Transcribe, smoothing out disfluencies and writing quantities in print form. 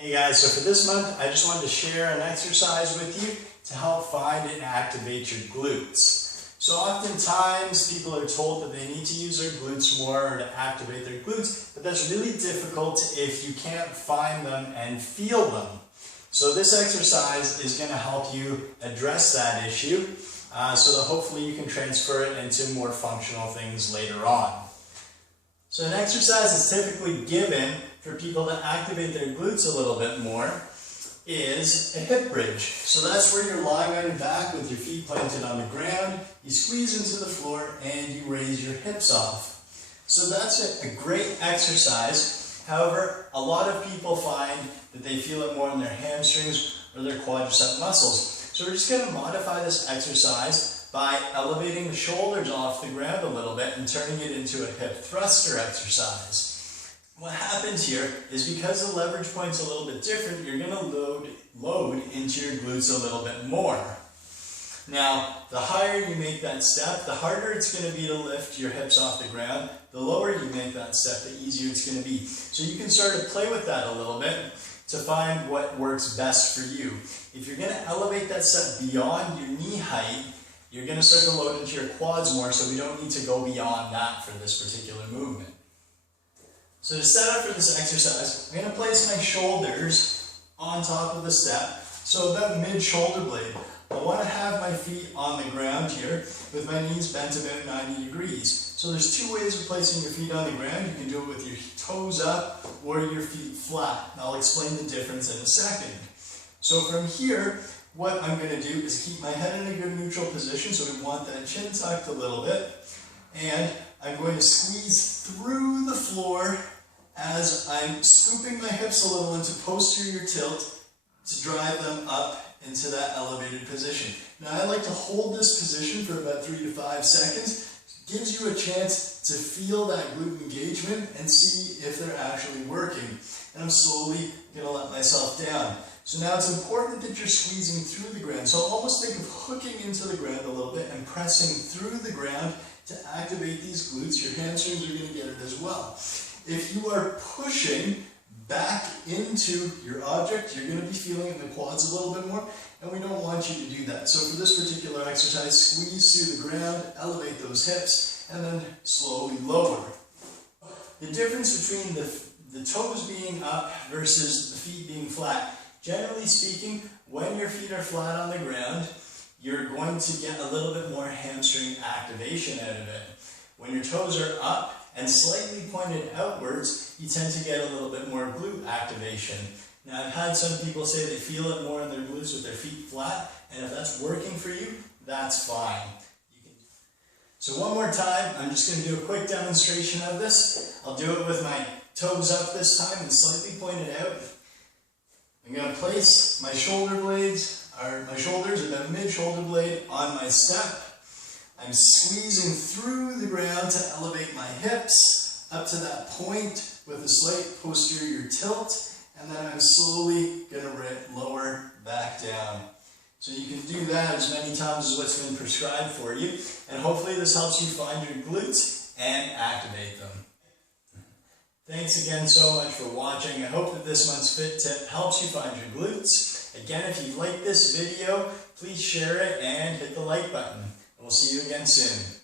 Hey guys, so for this month, I just wanted to share an exercise with you to help find and activate your glutes. So oftentimes people are told that they need to use their glutes more or to activate their glutes, but that's really difficult if you can't find them and feel them. So this exercise is going to help you address that issue so that hopefully you can transfer it into more functional things later on. So an exercise is typically given for people to activate their glutes a little bit more is a hip bridge. So that's where you're lying on your back with your feet planted on the ground, you squeeze into the floor and you raise your hips off. So that's a great exercise. However, a lot of people find that they feel it more in their hamstrings or their quadricep muscles. So we're just going to modify this exercise by elevating the shoulders off the ground a little bit and turning it into a hip thruster exercise. What happens here is because the leverage point's a little bit different, you're going to load into your glutes a little bit more. Now, the higher you make that step, the harder it's going to be to lift your hips off the ground. The lower you make that step, the easier it's going to be. So you can start to play with that a little bit to find what works best for you. If you're going to elevate that step beyond your knee height, you're going to start to load into your quads more, so we don't need to go beyond that for this particular movement. So to set up for this exercise, I'm going to place my shoulders on top of the step, so about mid-shoulder blade. I want to have my feet on the ground here with my knees bent about 90 degrees. So there's two ways of placing your feet on the ground. You can do it with your toes up or your feet flat. I'll explain the difference in a second. So from here, what I'm going to do is keep my head in a good neutral position, so we want that chin tucked a little bit, and I'm going to squeeze through the floor as I'm scooping my hips a little into posterior tilt to drive them up into that elevated position. Now I like to hold this position for about 3 to 5 seconds. It gives you a chance to feel that glute engagement and see if they're actually working. And I'm slowly going to let myself down. So now it's important that you're squeezing through the ground. So almost think of hooking into the ground a little bit and pressing through the ground to activate these glutes. Your hamstrings are going to get it as well. If you are pushing back into your object, you're going to be feeling it in the quads a little bit more, and we don't want you to do that. So for this particular exercise, squeeze through the ground, elevate those hips, and then slowly lower. The difference between the toes being up versus the feet being flat, generally speaking, when your feet are flat on the ground, you're going to get a little bit more hamstring activation out of it. When your toes are up and slightly pointed outwards, you tend to get a little bit more glute activation. Now, I've had some people say they feel it more in their glutes with their feet flat, and if that's working for you, that's fine. So one more time, I'm just going to do a quick demonstration of this. I'll do it with my toes up this time and slightly pointed out. I'm going to place my shoulder blades, or my shoulders about mid-shoulder blade on my step. I'm squeezing through the ground to elevate my hips up to that point with a slight posterior tilt, and then I'm slowly going to lower back down. So you can do that as many times as what's been prescribed for you, and hopefully this helps you find your glutes and activate them. Thanks again so much for watching. I hope that this month's Fit Tip helps you find your glutes. Again, if you like this video, please share it and hit the like button. We'll see you again soon.